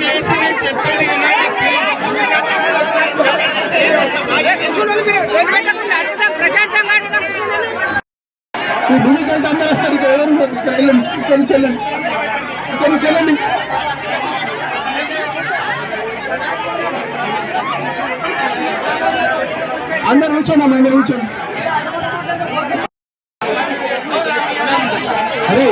దయచేసి నేను చెప్పేది ఈ భూమికంటే అందరూ వస్తారు. ఇక్కడ ఎవరు ఉండదు. ఇక్కడ వెళ్ళండి, ఇక్కడ నుంచి వెళ్ళండి, ఇక్కడ నుంచి వెళ్ళండి. అందరు కూర్చోండి, అందరు కూర్చోండి. అరే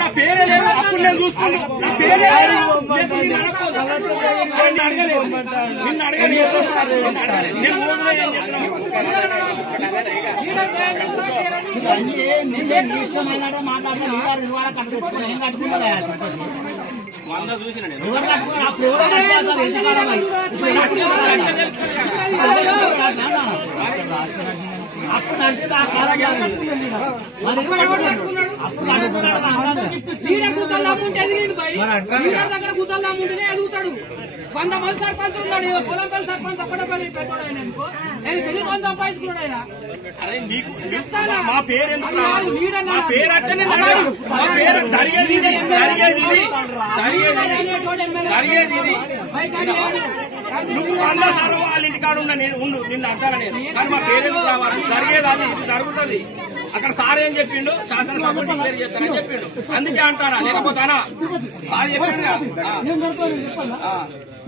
నా పేరే లేదు. అప్పుడు నేను చూసుకున్నాను. నా పేరే నిన్ను అడగలేదు. వంద చూసిన నేను గుద్దలు అమ్ముంటేనే ఎదుగుతాడు. 100 మంది సర్పంచ్ ఉన్నాడు. పొలంపల్లి సర్పంచ్ ఒక్కడే పెద్దోడు ఆయన అనుకో. నేను పెళ్లి కొంత సంపాదించుకున్నాడు ఆయన. మా పేరు ఎందుకు మా పేరు అట్లనే జరిగేది నువ్వు అన్న సార్ వాళ్ళ ఇంటికాడ ఉన్న నేను ఉండు నిన్ను అర్థాను నేను. కానీ మా పేరు ఎందుకు రావాలి? జరిగేది అది ఇది జరుగుతుంది. అక్కడ సార్ ఏం చెప్పిండు? శాసనసభ డిక్లేర్ చేస్తానని చెప్పిండు. అందుకే అంటారా లేకపోతానా? సార్ చెప్పిండు.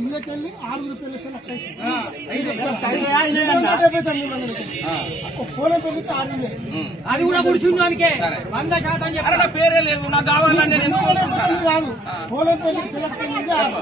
ఇళ్ళకెళ్ళి 6 పెళ్లి పోలం పెళ్లికి 6 అది కూడా కూర్చుందానికే 100% చెప్పారు. పేరే లేదు నాకు కావాలని నేను ఎందుకు కాదు. పోలం పెళ్లికి సెలెక్ట్ అయింది 6.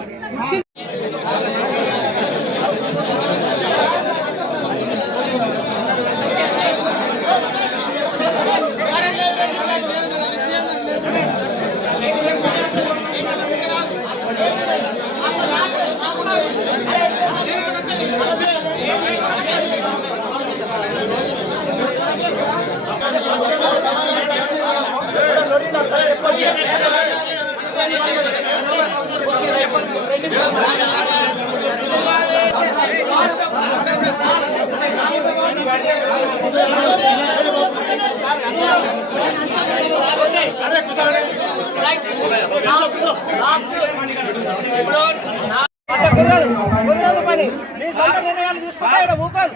కుదరదు పని. నీ సొంత నిర్ణయాలు తీసుకుంటే ఇక్కడ ఊకోను.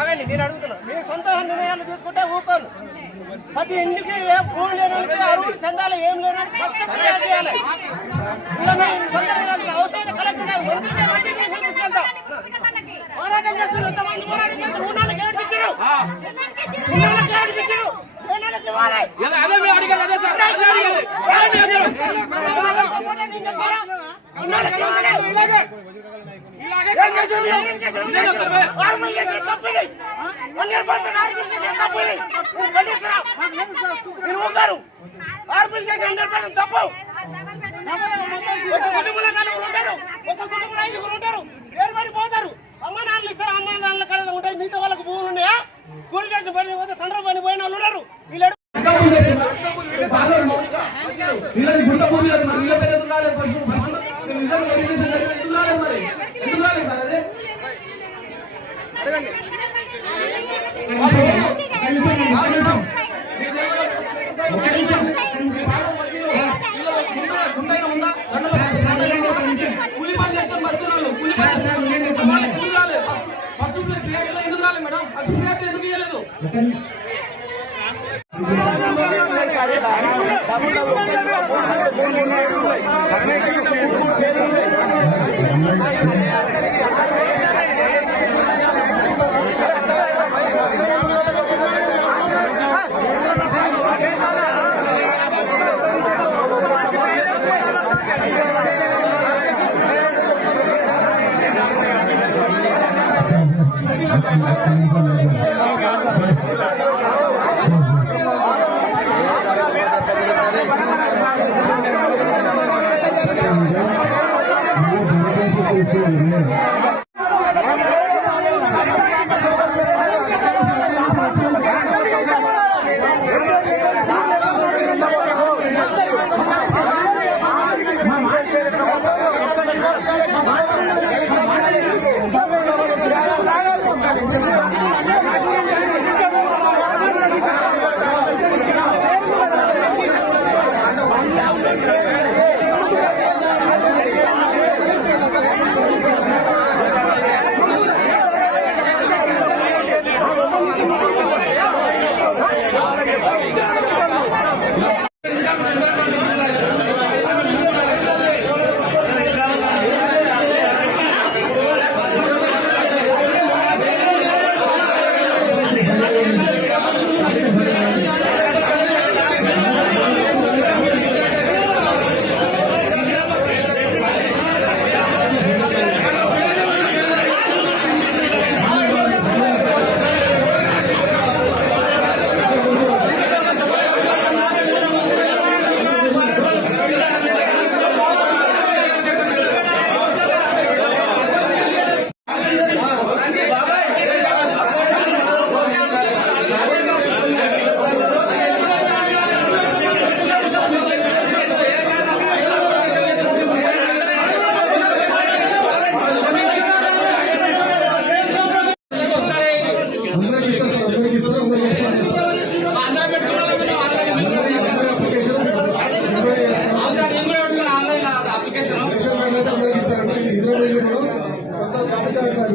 ఆగండి, నేను అడుగుతున్నా. మీ సొంత నిర్ణయాలు తీసుకుంటే ఊకోను. ప్రతి ఇంటికి ఏం భూమి లేని అరువులు చెందాలి, ఏం లేని ఫస్ట్ ఫిర్యాదు చేయాలి. సొంత నిర్ణయాలు అవసరమైతే కలెక్టర్ మంత్రి తీసుకెళ్తాం. పోరాటం చేస్తున్నారు, ఎంతమంది పోరాటం చేస్తారు. ఊళ్ళకి ఏడిపించారు, తప్పు. ఒక కుటుంబంలో 4 ఉంటారు, ఒక కుటుంబంలో 5 ఉంటారు. ఏర్పడిపోతారు. అమ్మ నాన్నలు ఇస్తారు, అమ్మ నాన్నల కడ ఉంటాయి. మిగతా వాళ్ళకి భూములు ఉన్నాయా? కూలి చేసి పడిపోతే సండ్ర పని పోయిన వాళ్ళు ఉన్నారు. వీళ్ళు కూలి పని చేస్తాం బతుకున్నాను. కూలి ఫస్ట్ ఎందుకు రాలేదు మేడం? ఫస్ట్ ఎందుకు ఇవ్వలేదు?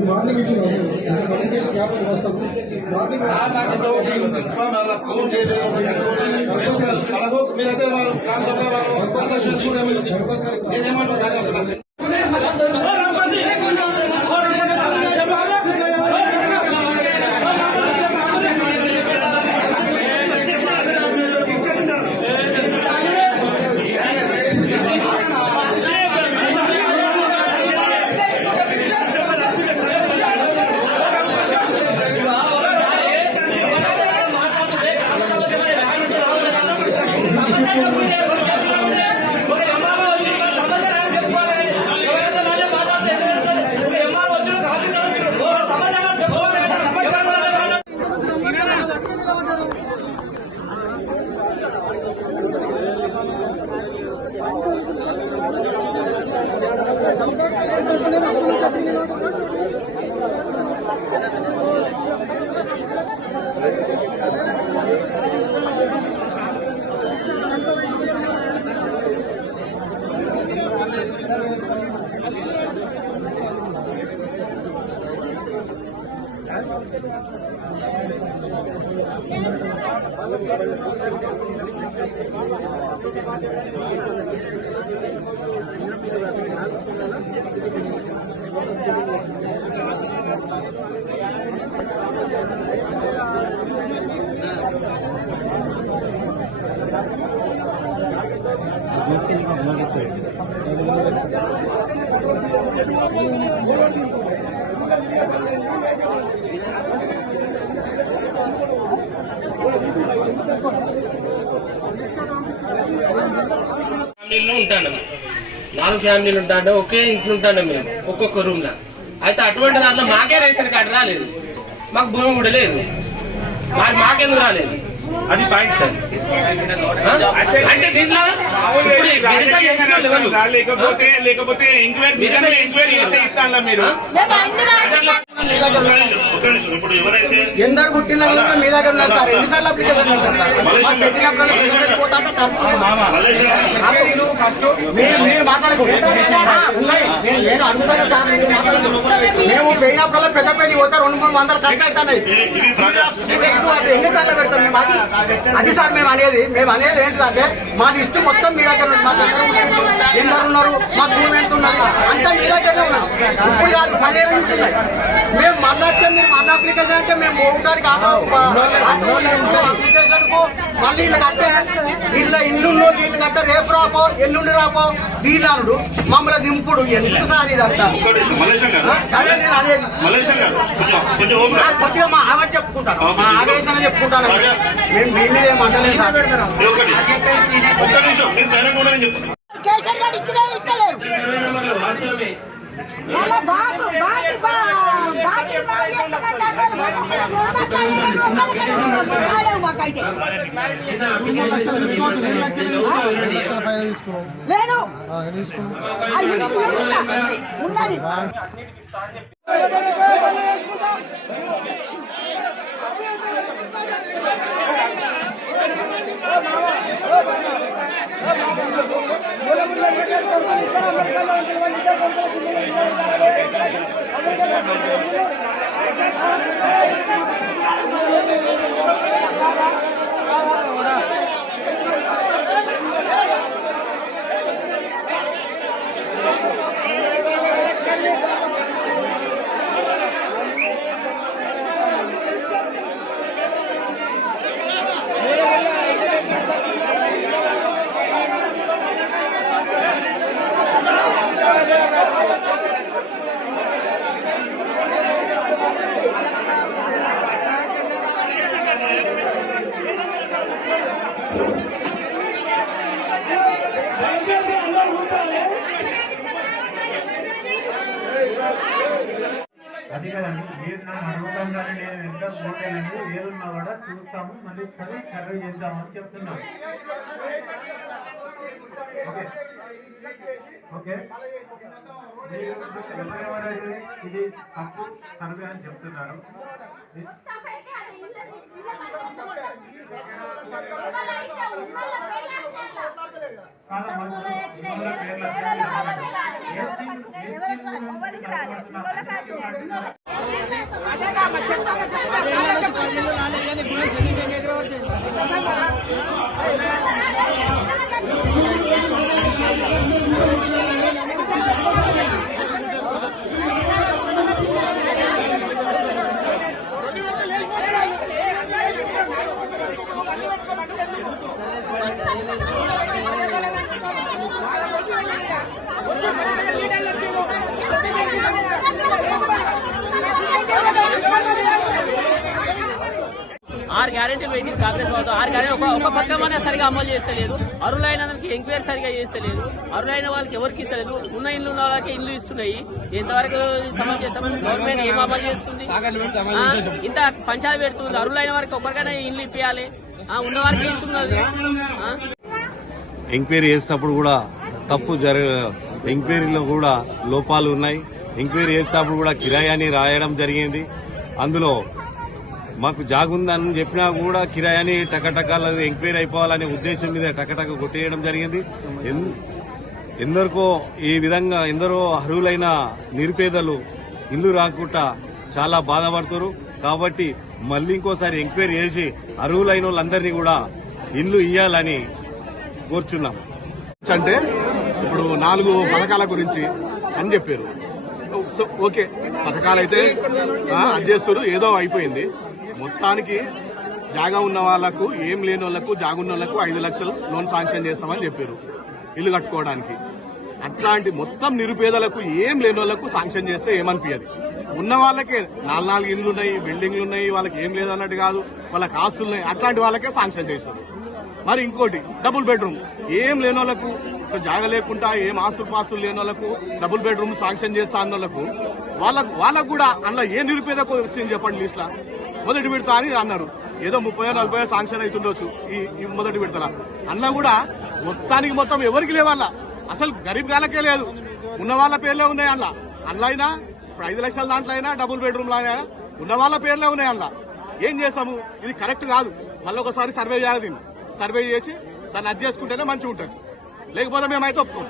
మార్నింగ్ ఇచ్చిన కమ్యూనికేషన్ వ్యాపారం వస్తాం మీరైతే నేనేమంటారు సార్ ఉంటాను 4 ఫ్యామిలీలు ఉంటాను ఒకే ఇంట్లో ఉంటాను మేము ఒక్కొక్క రూమ్ లో అయితే అటువంటి దాంట్లో మాకే రేషన్ కార్డు రాలేదు మాకు భూమి కూడా లేదు మాకెందుకు రాలేదు అది పాయింట్ సార్ అంటే దీంట్లో లేకపోతే ఎంక్వైరీ చేసే ఇస్తాను మీరు ఎందరు పుట్టిన మీ దగ్గర ఉన్నారు సార్ ఎన్నిసార్లు అప్లికేషన్ నేను అడుగుతాను సార్ మేము పోయినప్పుడల్లా పెద్ద పెళ్లి పోతే 200-300 ఖర్చు అవుతున్నాయి ఎన్నిసార్లు పెడతాం మేము అది సార్ మేము అనేది ఏంటంటే మా లిస్టు మొత్తం మీ దగ్గర ఉంది. మా దగ్గర ఎందరు ఉన్నారు మా భూమి ఎంత ఉన్నారు అంతా మీ దగ్గరనే ఉన్నది. ఇప్పుడు కాదు 10 ఏళ్ళ నుంచి ఉన్నాయి. మేము మళ్ళీ మీరు మళ్ళీ అప్లికేషన్ అంటే మేము పోవడానికి అప్లికేషన్ కు మళ్ళీ వీళ్ళు కట్టే ఇల్లు వీళ్ళు కట్ట రేపు రాపో ఎల్లుండి రాపో వీళ్ళు మమ్మల్ని దింపుడు ఎందుకు సార్ ఇదంతా అదే నేను అనేది కొద్దిగా మా ఆవేశ చెప్పుకుంటాను మా ఆవేశం చెప్పుకుంటాను మేము మీ మీద ఏం అంటలేదు సార్. లేదు ఉన్నది అది కదండి మీరు నన్ను అడగకుండానే నేను ఎంత పోతానండి ఏదున్నా కూడా చూస్తాము మళ్ళీ సర్వే చేద్దామని చెప్తున్నాను. ఓకే ఎవరెవరైతే ఇది తప్పు సర్వే అని చెప్తున్నారు ఆరు గ్యారెంటీలు పెట్టింది కాంగ్రెస్ ప్రభుత్వం. ఆరు గ్యారెంటీ ఒక పథకమనే సరిగా అమలు చేస్తలేదు. అర్హులైన దానికి ఎంక్వైరీ సరిగా చేస్తలేదు. అర్హులైన వాళ్ళకి ఎవరికి ఇస్తలేదు. ఉన్న ఇల్లు ఉన్న వాళ్ళకి ఇల్లు ఇస్తున్నాయి. ఎంతవరకు అమలు చేస్తాం? గవర్నమెంట్ ఏం అమలు చేస్తుంది? ఇంత పంచాయతీ పెడుతుంది. అర్హులైన వారికి ఒకరికైనా ఇల్లు ఇప్పించాలి. ఉన్న వారికి ఇస్తున్నది. ఎంక్వైరీ చేసినప్పుడు కూడా తప్పు ఎంక్వైరీలో కూడా లోపాలు ఉన్నాయి. ఎంక్వైరీ చేసినప్పుడు కూడా కిరాయాన్ని రాయడం జరిగింది. అందులో మాకు జాగుందని చెప్పినా కూడా కిరాయాని టకటకాల ఎంక్వైరీ అయిపోవాలనే ఉద్దేశం మీద టకటక కొట్టేయడం జరిగింది. ఎందరికో ఈ విధంగా ఎందరో అర్హులైన నిరుపేదలు ఇల్లు రాకుండా చాలా బాధపడుతారు. కాబట్టి మళ్ళీ ఇంకోసారి ఎంక్వైరీ చేసి అర్హులైన వాళ్ళందరినీ కూడా ఇల్లు ఇయ్యాలని కోరుచున్నాం. అంటే ఇప్పుడు 4 పథకాల గురించి అని చెప్పారు. ఓకే, పథకాలు అయితే అది చేస్తారు, ఏదో అయిపోయింది. మొత్తానికి జాగా ఉన్న వాళ్లకు, ఏం లేని వాళ్లకు, జాగున్న వాళ్లకు 5 లక్షలు లోన్ శాంక్షన్ చేస్తామని చెప్పారు ఇల్లు కట్టుకోవడానికి. అట్లాంటి మొత్తం నిరుపేదలకు, ఏం లేని వాళ్లకు శాంక్షన్ చేస్తే ఏమనిపించదు. ఉన్న వాళ్ళకే 4 ఇండ్లు ఉన్నాయి, బిల్డింగ్లు ఉన్నాయి, వాళ్ళకి ఏం లేదన్నట్టు కాదు, వాళ్ళకి ఆస్తులు ఉన్నాయి, అట్లాంటి వాళ్ళకే శాంక్షన్ చేశారు. మరి ఇంకోటి డబుల్ బెడ్రూమ్, ఏం లేని వాళ్ళకు, జాగా లేకుండా ఏం ఆస్తులు పాస్తులు లేని వాళ్ళకు డబుల్ బెడ్రూమ్ శాంక్షన్ చేస్తా అన్న వాళ్ళకు కూడా అందులో ఏ నిరుపేదకు వచ్చింది చెప్పండి లిస్ట్ లా. మొదటి విడత అని అన్నారు, ఏదో 30-40 శాంక్షన్ అవుతుండొచ్చు ఈ మొదటి విడతల. అందులో కూడా మొత్తానికి మొత్తం ఎవరికి లేవాళ్ళ, అసలు గరీబ్ గాలకే లేదు, ఉన్న వాళ్ళ పేర్లే ఉన్నాయి. అందులో అయినా ఇప్పుడు 5 లక్షల దాంట్లో అయినా డబుల్ బెడ్రూమ్ లో అయినా ఉన్న వాళ్ళ పేర్లే ఉన్నాయి. అందులో ఏం చేస్తాము? ఇది కరెక్ట్ కాదు. మళ్ళీ ఒకసారి సర్వే చేయాలి. దీన్ని సర్వే చేసి దాన్ని అది చేసుకుంటేనే మంచిగా ఉంటుంది. లేకపోతే మేమైతే ఒప్పుకోం.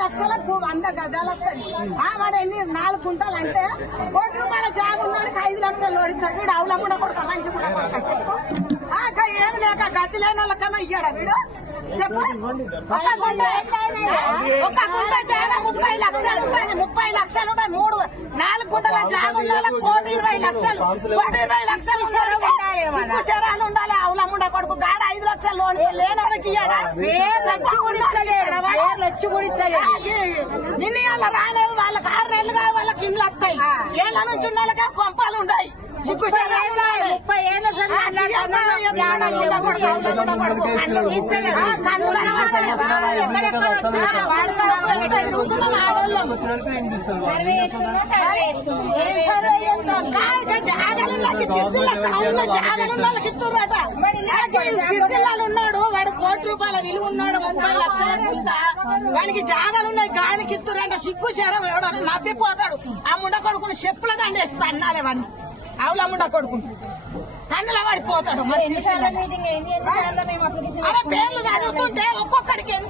లక్షలకు 100 గజాలు వస్తుంది. వాడు ఎన్ని 4 గుంటలు అంటే ₹1 కోటి జాబ్ ఉన్నాడికి 5 లక్షలు ఓడిస్తాడు. వీడు అవుల కూడా కొడక, మంచి కూడా కొడక. చెప్పు, ఏం లేక గతి లేని వాళ్ళకన్నా ఇయ్యాడా వీడు? చెప్పు, ఒక గుంట జాగా 30 లక్షలు ఉంటుంది. 30 లక్షలు 4 గుంటల జాగుండ 1,20,00,000 1,20,00,000 శరాలు ఉండాలి. అవులమ్ముండ కొడుకు గాడ 5 లక్షల లోన్ లేనోళ్ళకి నిన్న వాళ్ళ రాలేదు. వాళ్ళకి 6 నెలలు కాదు, వాళ్ళకి ఇండ్లు వస్తాయి. ఏళ్ళ నుంచి ఉన్న వాళ్ళకే కొంపాలు ఉన్నాయి. సిగ్గు జాగలున్నాడు. వాడు ₹1,00,00,000 విలువ ఉన్నాడు. 30 లక్షల గుంట వాడికి జాగాలున్నాయి. గానికి ఇస్తురంట. సిగ్గు శరం ఎవడని నవ్విపోతాడు. ఆ ముండ కొడుకుని చెప్పుల దండేస్తా అన్నాలే వాడిని. అవుల ముండ కొడుకుని తండ్రిలో పడిపోతాడు. మరి అరే పేర్లు చదువుతుంటే ఒక్కొక్కడికి ఎంత